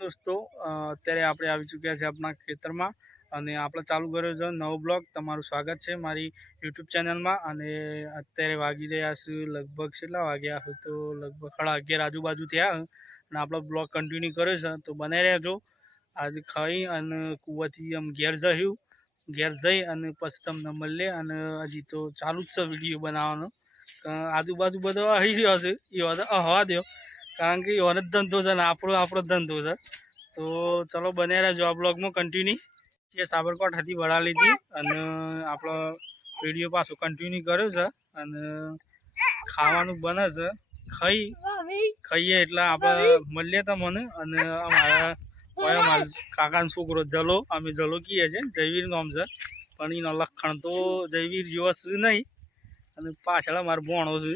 દોસ્તો અત્યારે આપણે આવી ચૂક્યા છે આપણા ખેતરમાં અને આપણે ચાલુ કર્યો છે નવો બ્લોગ। તમારું સ્વાગત છે મારી યુટ્યુબ ચેનલમાં। અને અત્યારે વાગી રહ્યા છે લગભગ કેટલા વાગ્યા હોય તો લગભગ 11:30 આજુબાજુ થયા અને આપણો બ્લોગ કન્ટિન્યુ કર્યો છે તો બનાવી રહેજો। આજે ખાઈ અને કૂવાથી આમ ઘેર જઈ અને પછી તમને મળીએ। અને હજી તો ચાલુ જ છે વિડીયો બનાવવાનો। આજુબાજુ બધો આવી રહ્યો છે એ હવા દો, કારણ કે એવાનો જ ધંધો છે ને આપણો ધંધો છે। તો ચલો બન્યા રહેજો આ બ્લોગમાં કન્ટિન્યુ। જે સાબરકાંઠાથી વડા લીધી અને આપણો વિડીયો પાછો કન્ટિન્યુ કર્યો છે અને ખાવાનું બને છે। ખાઈએ એટલે આપણે મળીએ તમને। અને અમારા કાકાનો છોકરો જલો, અમે જલો કહીએ છીએ, જયવીર નામ છે, પણ એનો લખણ તો જયવીર જેવો છે નહીં। અને પાછળ અમારો ભોણો છે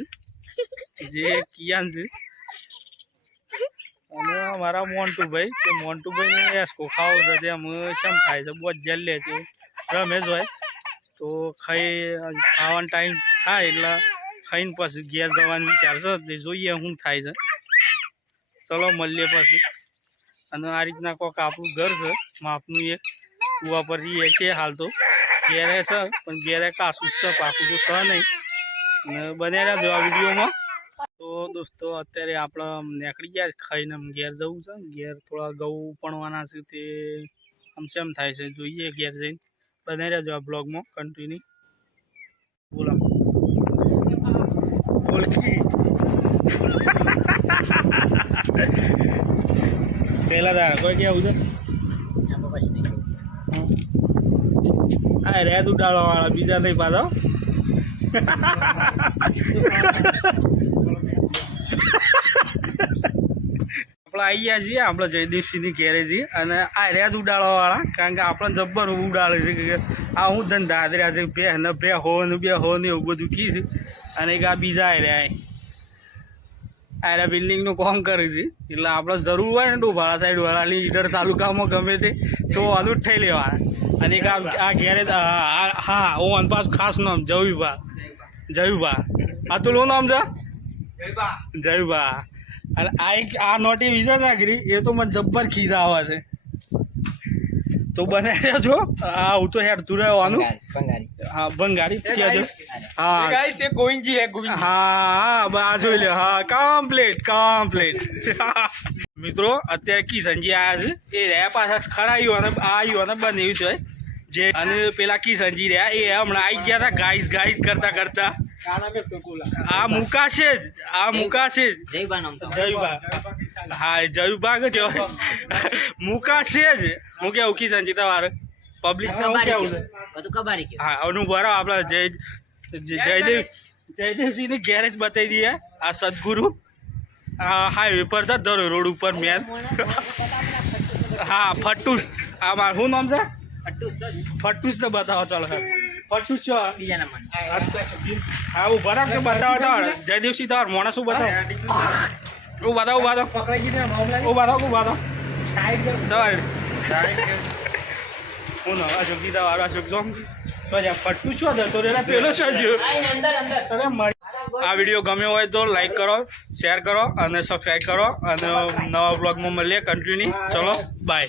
જે કિયાન છે અને અમારા મોન્ટુભાઈ, તે મોન્ટુભાઈને એસકો ખાવો છે તે અમે શેમ થાય છે બહુ જેલ લે છે રમેશ હોય તો ખાવાનો ટાઈમ થાય એટલે ખાઈને પછી ઘેર જવાનું વિચાર છે તે જોઈએ શું થાય છે। ચલો મળીએ પછી। અને આ રીતના કોઈક આપણું ઘર છે માપનું, એક કૂવા પર રહીએ છીએ હાલ તો। ઘેરે છે પણ ઘેરે કાસું જ છે, પાકું તો છે નહીં। અને બન્યા રહેજો આ વિડીયોમાં। તો દોસ્તો અત્યારે આપણે નીકળી ગયા ખાઈને ઘેર જવું છે। ઘેર થોડા ઘઉં ઉપણવાના છે તે આમ શેમ થાય છે જોઈએ ઘેર જઈને। બનાવી રહેજો આ બ્લોગમાં કન્ટિન્યુ। બોલકી પેલા તારા કોઈ કેવું છે આ રે તું ડાળવા વાળા બીજા નહીં પાછો આપણે આવી ગયા છીએ આપણે જયદીપસિંહની ઘેરે છીએ અને આ રહ્યા ઉડાડવા વાળા, કારણ કે આપણે જબ્બર ઉડાડે છે કે આ હું ધંધા આદર્યા છે બે હો ને એવું બધું કી છે। અને એક આ બીજા આર્યા બિલ્ડિંગનું કામ કરે છે એટલે આપણે જરૂર હોય ને ડોભાળા સાઈડ વાળાની ઈડર તાલુકામાં ગમે તે તો આનું જ થઈ લેવાના। અને એક આ ઘેરે હા ઓન પાસ ખાસ નામ જયુભા આ તો લો નામ છે જયુભા। અને આ નોટી વિઝા નાગરી એ તો મને જબ્બર ખીસા આવે છે તો બનાવી રહેજો। હા હું તો હેડતું રહેવાનું હા ભંગારી હા હા જોઈ લે હા કમ્પ્લીટ મિત્રો અત્યારે કિશનજી આવ્યા છે એ રહ્યા પાછા ખરા આવ્યું અને બન્યું છે જે અને પેલા કિશનજી રહ્યા એ હમણાં આવી ગયા હતા ગાઈસ કરતા આ મુકા છે જયુભા હા જયુભા કે મુકા છે જ હું કેવું કિશનજી તમારે પબ્લિક કેવું છે હા અનુભવ આપણા જયદેવસિંહની ગેરેજ બતાવી દઈએ। આ સદગુરુ હાઈવે પર છે ધરો રોડ ઉપર મેન હા ફટ્ટુસ આ શું નામ છે ફટ્ટુસ તો બતાવો ચાલો ફટ્ટુસ છો હા ઉભા રાખ બતાવો તો જયદેવસિંહ તમારે મોણા શું બતાવો ઉભા દો હું ના અશોક દીધા વાળો અશોક જો ફટ્ટુસ છો તો પેલો છો આ વિડીયો ગમ્યો હોય તો લાઈક કરો, શેર કરો અને સબસ્ક્રાઈબ કરો। અને નવા બ્લોગમાં મળીએ કન્ટિન્યુ। ચલો બાય।